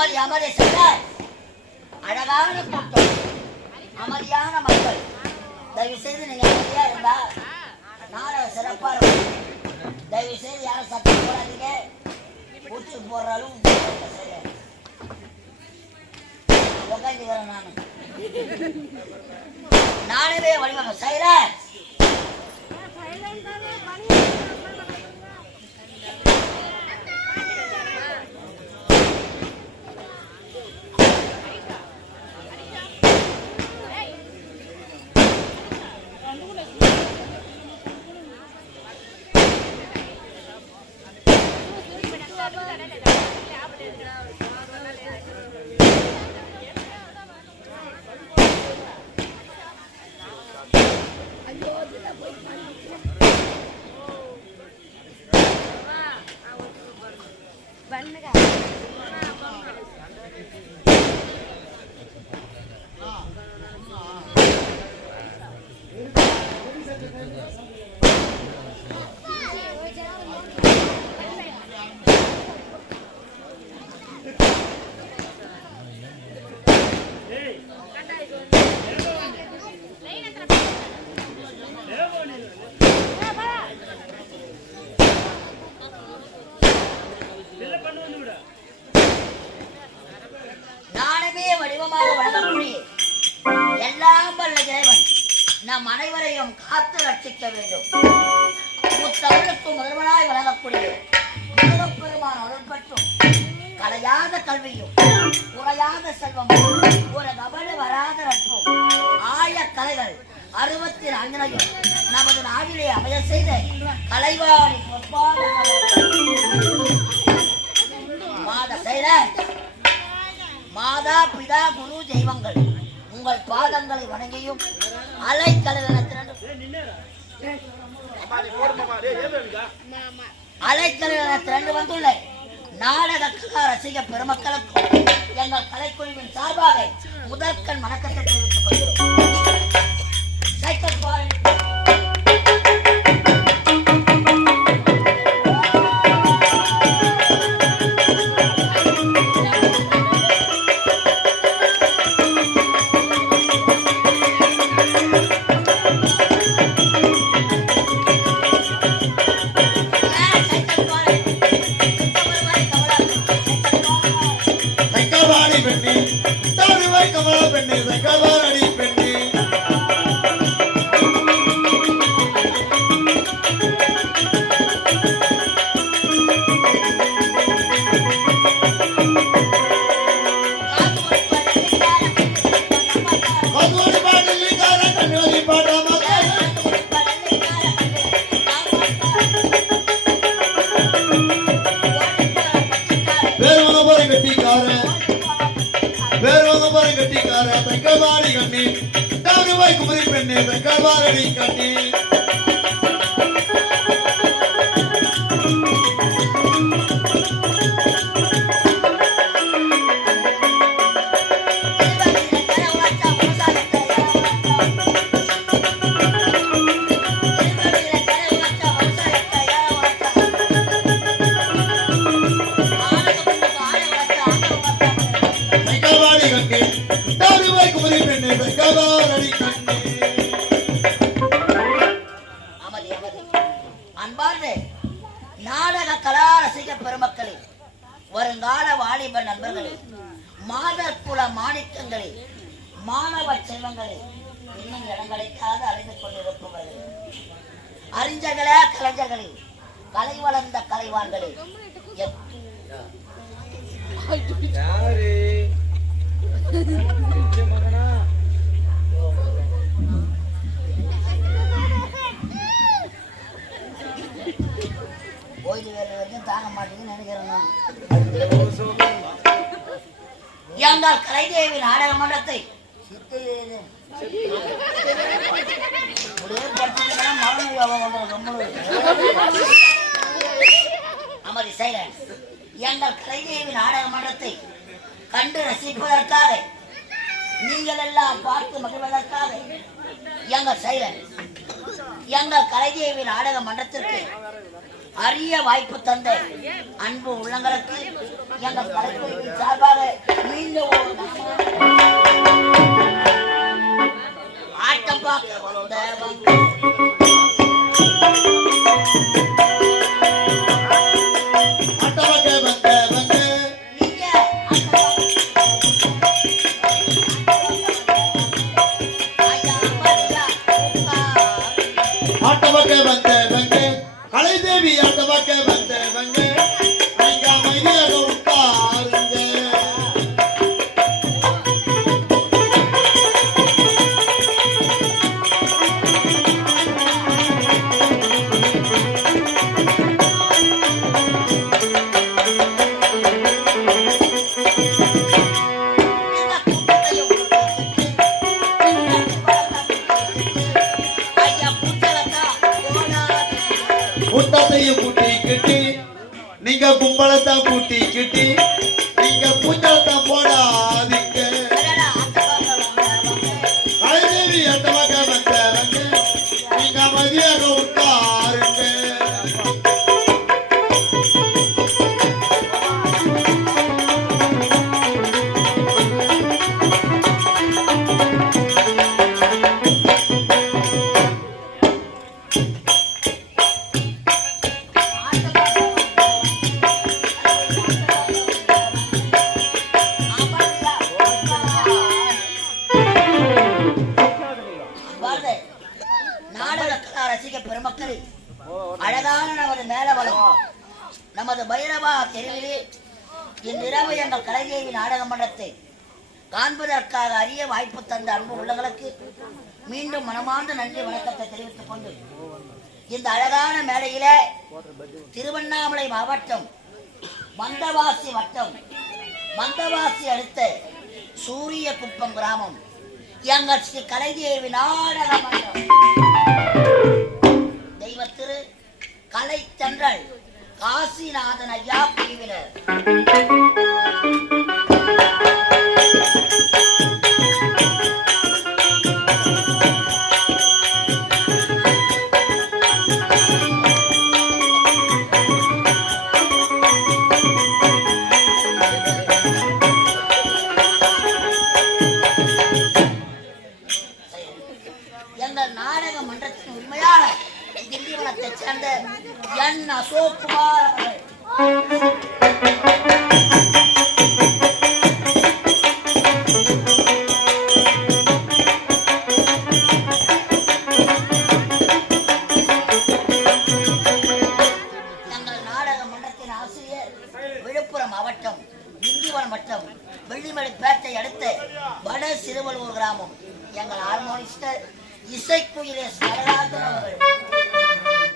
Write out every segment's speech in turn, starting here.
அமளி அமளி செய்த அழகான கூட்டம், அமைதியான மக்கள். தயவு செய்து நீங்க அமைதியா இருந்தா நாளை சிறப்பா இருக்கும். தயவு செய்து யாரும் சத்தம் போடாதீங்க. ஊற்றி போடுறாலும் உட்காந்து வரேன். நானே வழிவகம் செய்யறேன். எல்லாம் வல்ல இறைவன் நம் அனைவரையும் காத்து ரட்சிக்க வேண்டும். முத்தமிழுக்கும் முதல்வனாய் வழங்கக்கூடிய பெருமான் அருள் பெற்றும் கலையாத கல்வியும் குறையாத செல்வமும் ஒரு கவலை வராத நட்பும் ஆய கலைகள் 64 நமது நாட்டிலே அமைய செய்த கலைவாணி மாத செய்த மாதா பிதா குரு தெய்வங்கள் உங்கள் பாதங்களை வணங்கியும் அலைக்கடலில் திரண்டு வந்துள்ள நாடக கலா ரசிக பெருமக்களுக்கும் எங்கள் கலைக்குழுவின் சார்பாக முதற்கண் வணக்கத்தை தெரிவித்துக் கொள்கிறோம். குமரி பெண்ணே வெங்கவாரடி கண்ணி நாடக கலா ரசிக பெருமக்களே, வருங்கால வாலிப நண்பர்களே, மாதர் குல மாணிக்கங்களே, மாணவ செல்வங்களே, இன்னும் இடங்களுக்காக அழைந்து கொண்டிருப்பவர்களே, அறிஞர்களே, கலைஞர்களே, கலை வளர்ந்த கலைவான்களே, கோயில் வேலை வரைக்கும் தாங்க மாட்டேங்குன்னு நினைக்கிறேன். எங்கள் கலைதேவி நாடக மன்றத்தை அமதி சைலன்ஸ். எங்கள் கலைதேவி நாடக மன்றத்தை கண்டு ரசிப்பதற்காக, நீங்கள் எல்லாம் பார்த்து மகிழ்வதற்காக எங்கள் சைலன்ஸ் எங்கள் கலைதேவி நாடக மன்றத்திற்கு அரிய வாய்ப்பு தந்த அன்பு உள்ளங்களுக்கு எங்கள் கலைக்குழுவின் சார்பாக மீண்டும் ஆட்டம் பார்க்க வந்த நீங்க கும்பலத்தான் கூட்டி கிட்டி நீங்க பூஞ்சலத்தான் போடாதீங்க கலைதேவி அந்த வகை வந்தவங்க நீங்க மதியாக உட்காருங்க பெருமக்கள் அழகான நமது மேலவளம் நமது பைரவா தெருவிலே இன்றிரவு எங்கள் கலைதேவி நாடக மன்றத்தை காண்பதற்காக அரிய வாய்ப்பு தந்த அன்பு உள்ளங்களுக்கு மீண்டும் மனமார்ந்த நன்றி வணக்கத்தை தெரிவித்துக் கொண்டு இந்த அழகான மேடையில திருவண்ணாமலை மாவட்டம் மந்தவாசி வட்டம் மந்தவாசி அடுத்த சூரிய குப்பம் கிராமம் எங்கள் ஸ்ரீ கலைதேவி நாடக மன்றம் தெய்வத்திரு கலை தென்றல் காசிநாதன் ஐயா பிரிவினர் எங்கள் நாடக மன்றத்தின் உண்மையாளர் திண்டிவனத்தைச் சேர்ந்த என் அசோக்குமார் அவர்கள் எங்கள் நாடக மன்றத்தின் ஆசிரியர் விழுப்புரம் மாவட்டம் திண்டிவனம் வட்டம் வெள்ளிமலைப்பேட்டை அடுத்த வட சிறுவலூர் கிராமம் எங்கள் ஹார்மோனிஸ்டர் இசைக்குயிலே நடராஜன் அவர்கள்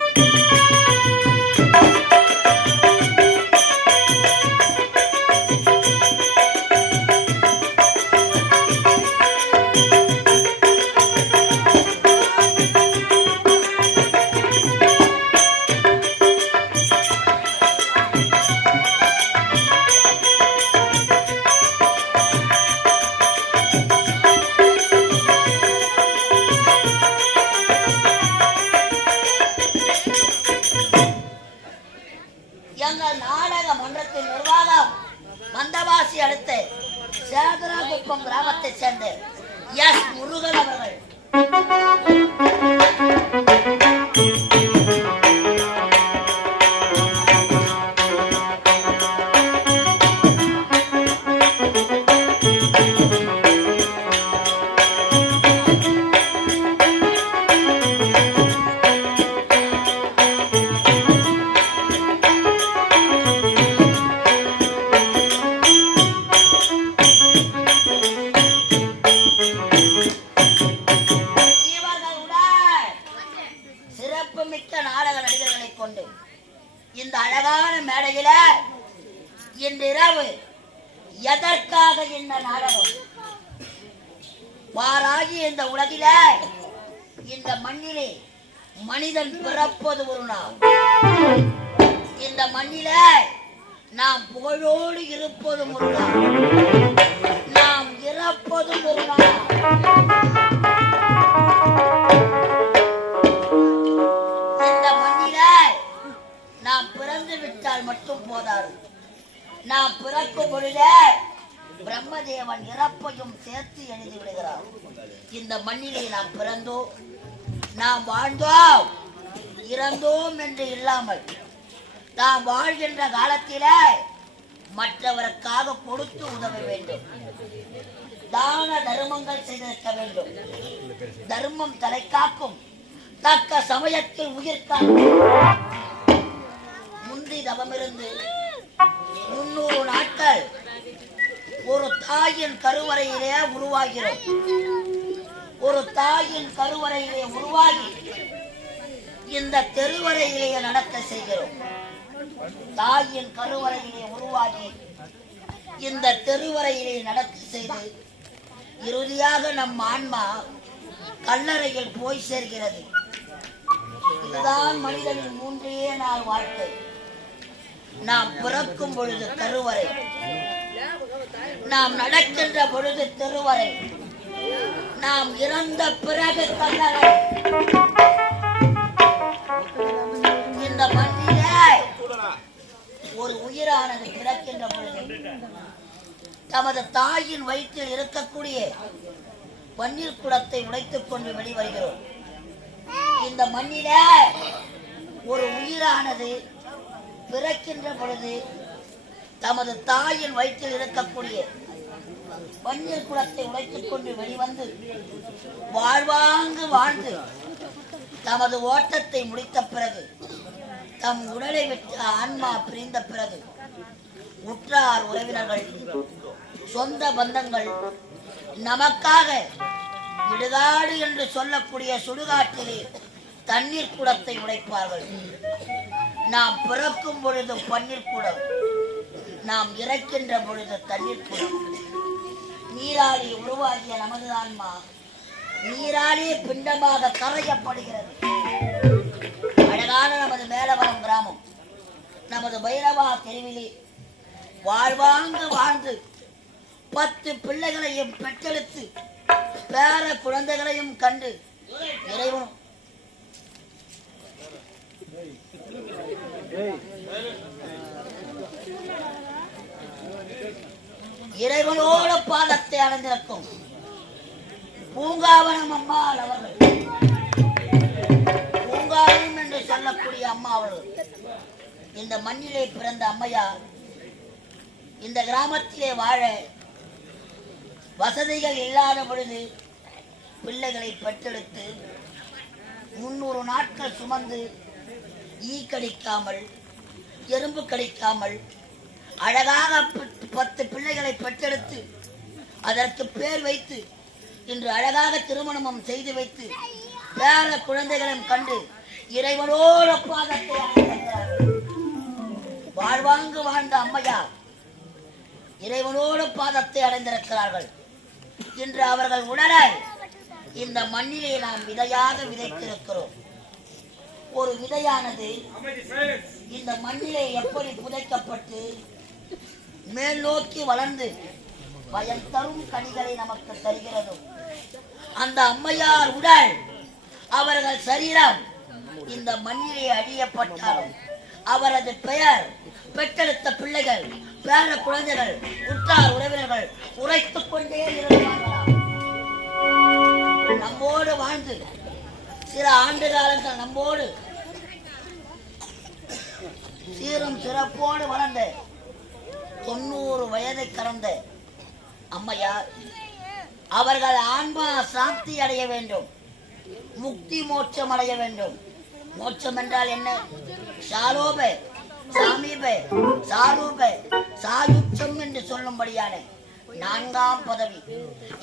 எங்கள் நாடக மன்றத்தின் நிர்வாகம் மந்தவாசி அடுத்த சேதராகுப்பம் கிராமத்தை சேர்ந்த எஸ் முருகன் அவர்கள் நாடக நடிகர்களை கொண்டு இந்த அழகான மேடையில இன்று இரவு எதற்காக இந்த நாடகம் வாராகி இந்த உலகில இந்த மண்ணிலே மனிதன் பிறப்பது ஒரு நாள் இந்த மண்ணில நாம் புகழோடு இருப்பதும் ஒரு நாள் நாம் இறப்பதும் ஒரு நாள் பெற்றால் மட்டும் போதாது. நாம் பிறக்கும் பொழுதே பிரம்மதேவன் இறப்பையும் சேர்த்து எழுதி விடுகிறார். இந்த மண்ணிலே நாம் பிறந்தோம், நாம் வாழ்ந்தோம், இறந்தோம் என்று இல்லாமல் நாம் வாழ்கின்ற காலத்திலே மற்றவருக்காக கொடுத்து உதவ வேண்டும். தான தர்மங்கள் செய்திருக்க வேண்டும். தர்மம் தலை காக்கும், தக்க சமயத்தில் உயிர் காக்கும். முந்தி தவமிருந்து 300 நாட்கள் ஒரு தாயின் கருவறையிலே உருவாகிறோம். ஒரு தாயின் கருவறையிலே உருவாகி இந்த தெருவறையிலே நடக்க செய்கிறோம். தாயின் கருவறையிலே உருவாகி இந்த தெருவறையிலே நடக்க செய்து இறுதியாக நம் ஆன்மா கல்லறையில் போய் சேர்கிறது. இதுதான் மனிதனின் 3 நாள் வாழ்க்கை. நாம் பிறக்கும் பொழுது கருவறை, நாம் நடக்கின்ற பொழுது தெருவறை, நாம் இறந்த பிறகு கல்லறை. இந்த மண்ணிலே ஒரு உயிரானது பிறக்கின்ற பொழுது தமது தாயின் வயிற்றில் இருக்கக்கூடிய பன்னீர் குடத்தை உடைத்துக் கொண்டு வெளிவருகிறோம். இந்த மண்ணிலே ஒரு உயிரானது பிறக்கின்ற பொழுது தமது தாயின் வயிற்றில் இருக்கக்கூடிய பன்னீர் குடத்தை உடைத்துக் கொண்டு வெளிவந்து வாழ்வாங்கு வாழ்ந்து தமது ஓட்டத்தை முடித்த பிறகு தம் உடலை விட்டு ஆன்மா பிரிந்த பிறகு உற்றார் உறவினர்கள் சொந்த பந்தங்கள் நமக்காக இடுகாடு என்று சொல்லக்கூடிய சுடுகாட்டிலே தண்ணீர் குடத்தை உடைப்பார்கள். நாம் பிறக்கும் பொழுது பன்னீர் குடம், நாம் இறக்கின்ற பொழுது தண்ணீர் குடம். நீராளி உருவாகிய நமது ஆன்மா நீராளி பிண்டமாக கரையப்படுகிறது. அழகான நமது மேலவரம் கிராமம், நமது பைரவா தெருவிலே வாழ்வாங்கு வாழ்ந்து 10 பிள்ளைகளையும் பெற்றெடுத்து பேர குழந்தைகளையும் கண்டு இறைவனோட பாதத்தை அடைந்திருக்கும் பூங்காவனம் அம்மாள் அவர்கள், பூங்காவனம் என்று சொல்லக்கூடிய அம்மா அவர்கள் இந்த மண்ணிலே பிறந்த அம்மையார் இந்த கிராமத்திலே வாழ வசதிகள் இல்லாத பொழுது பிள்ளைகளை பெற்றெடுத்து 300 நாட்கள் சுமந்து ஈ கடிக்காமல் எறும்பு கடிக்காமல் அழகாக 10 பிள்ளைகளை பெற்றெடுத்து அதற்கு பேர் வைத்து இன்று அழகாக திருமணமும் செய்து வைத்து பேர குழந்தைகளையும் கண்டு இறைவனோட பாதத்தை அடைந்திருக்கிறார்கள். வாழ்வாங்கு வாழ்ந்த அம்மையார் இறைவனோட பாதத்தை அடைந்திருக்கிறார்கள். இன்று அவர்கள் உடலை இந்த மண்ணிலே நாம் விதையாக விதைத்திருக்கிறோம். ஒரு விதையானது இந்த மண்ணிலே எப்படி புதைக்கப்பட்டு மேல் நோக்கி வளர்ந்து பயன் தரும் கனிகளை நமக்கு தருகிறதோ, அந்த அம்மையார் உடல் அவர்கள் சரீரம் இந்த மண்ணிலே அழியப்பட்டாலும் அவரது பெயர் பெற்றெடுத்த பிள்ளைகள் பேர குழந்தைகள் உற்றார் உறவினர்கள் உரைத்துக் கொண்டே இருந்தார்களாம். நம்மோடு வாழ்ந்து சில ஆண்டு காலங்கள் நம்மோடு சீரும் சிறப்போடு வளர்ந்த 90 வயதை கடந்த அம்மையார் அவர்கள் ஆன்மா சாந்தி அடைய வேண்டும், முக்தி மோட்சம் அடைய வேண்டும். மோட்சம் என்றால் என்ன? சாலோபே சாமீபே சாரூபே சாயுச்சம் என்று சொல்லும்படியான 4ஆம் பதவி.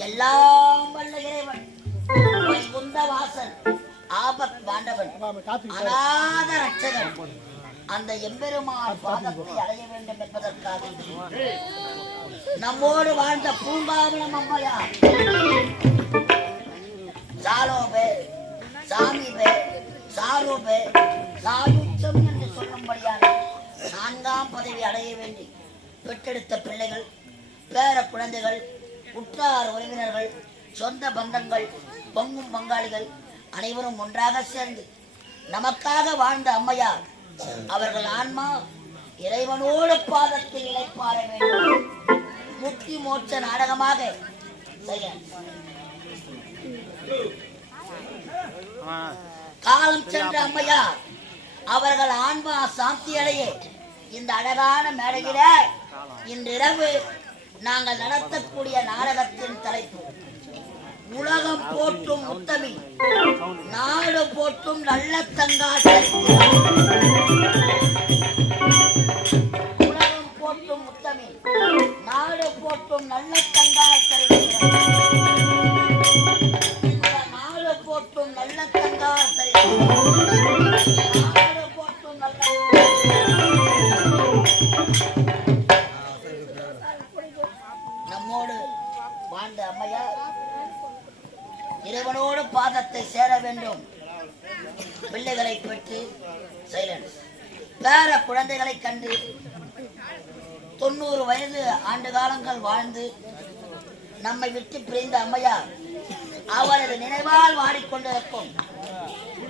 எல்லாம் வல்ல இறைவன் வைகுந்த வாசன் ஆபத் பாண்டவன் அநாத ரட்சகன் அந்த எம்பெருமான் பாதத்தை அடைய வேண்டும் என்பதற்காக நம்மோடு வாழ்ந்த பூங்காவனம் அம்மையார் சாலோபே சாமீபே சாரூபே சாயுச்சம் என்று சொல்லும்படியான 4ஆம் பதவி அடைய வேண்டி பெற்றெடுத்த பிள்ளைகள் பேர குழந்தைகள் உற்றார் உறவினர்கள் சொந்த பந்தங்கள் பங்கும் பங்காளிகள் அனைவரும் ஒன்றாக சேர்ந்து நமக்காக வாழ்ந்த அம்மையார் அவர்கள் ஆன்மா இறைவனோடு பாதத்தில் இளைப்பாற வேண்டும். முக்தி மோட்ச நாடகமாக செய்ய காலம் சென்ற அம்மையார் அவர்கள் ஆன்மா சாந்தி அடைய இந்த அழகான மேடையில இன்றிரவு நாங்கள் நடத்தக்கூடிய நாடகத்தின் தலைப்பு உலகம் போற்றும் உத்தமி நாடு போற்றும் நல்ல தங்கா சரித்திரம். உலகம் போற்றும் உத்தமி நாடு போற்றும் நல்ல தங்கா சரித்திரம். நாடு போற்றும் நல்ல தங்கா சரித்திரம். நாடு போற்றும் நல்ல நம்மோடு வாழ்ந்த அம்மையார் இறைவனோடு பாதத்தை சேர வேண்டும். பிள்ளைகளை பெற்று சைலன்ஸ் பேர குழந்தைகளை கண்டு 90 வயது ஆண்டு காலங்கள் வாழ்ந்து நம்மை விட்டு பிரிந்த அம்மையார் அவரது நினைவால் வாடிக்கொண்டிருக்கும்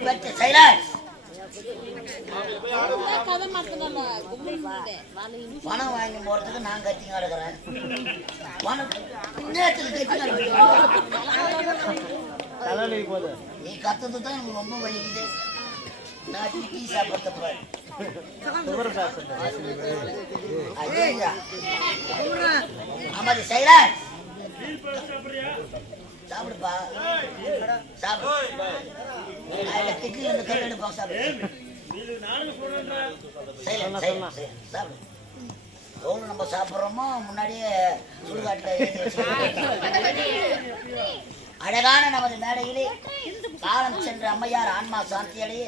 பெற்று சைலன்ஸ் பணம் வாங்கி போறதுக்கு நான் கத்திங்க எடுக்கிறேன். நீ கத்துறது தான் எனக்கு ரொம்ப வலிக்குது. நான் டீ சாப்பிடுறேன். அம்மாதி சைலன்ஸ் சாப்பிடுப்பா சாப்பிடு. கிட்னி வந்து கல் எடுப்பா சாப்பிடு. சாப்பிடு. எவ்வளோ நம்ம சாப்பிட்றோமோ முன்னாடியே சுடுகாட்டில் அழகான நமது மேடையிலே காலம் சென்ற அம்மையார் ஆன்மா சாந்தியடையே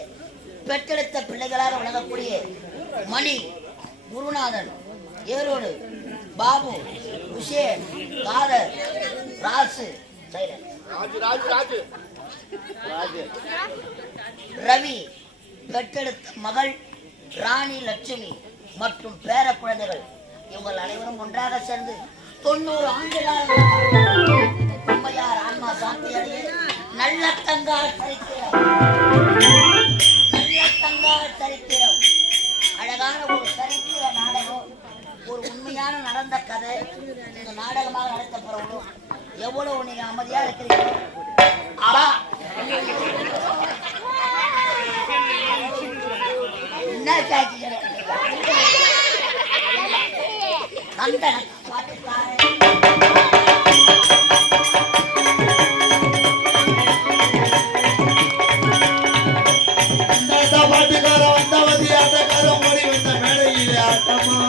பெற்றெடுத்த பிள்ளைகளாக விளங்கக்கூடிய மணி குருநாதன் ஏரோடு பாபு உஷேன் காதர் ராசு ரவி பெற்றெடுத்த மகள் ராணி லட்சுமி மற்றும் பேர குழந்தைகள் இவங்கள் அனைவரும் ஒன்றாக சேர்ந்து 90 ஆண்டுகளாக அம்மையார் ஆன்மா சாந்தி அடைய நல்ல தங்கால் சரித்திரம் நல்ல தங்கால் சரித்திரம் அழகான ஒரு சரித்திர நாடகம் ஒரு உண்மையான நடந்த கதை இந்த நாடகமாக நடத்தப்படுறோம். எவ்வளவு நீங்க அமைதியா இருக்கிறீங்களோ என்ன காட்சி அந்த பாட்டுக்காரன் பாட்டுக்கார வந்தவதி ஆட்டக்கார ஓடி வந்த மேடையிலே ஆட்டமா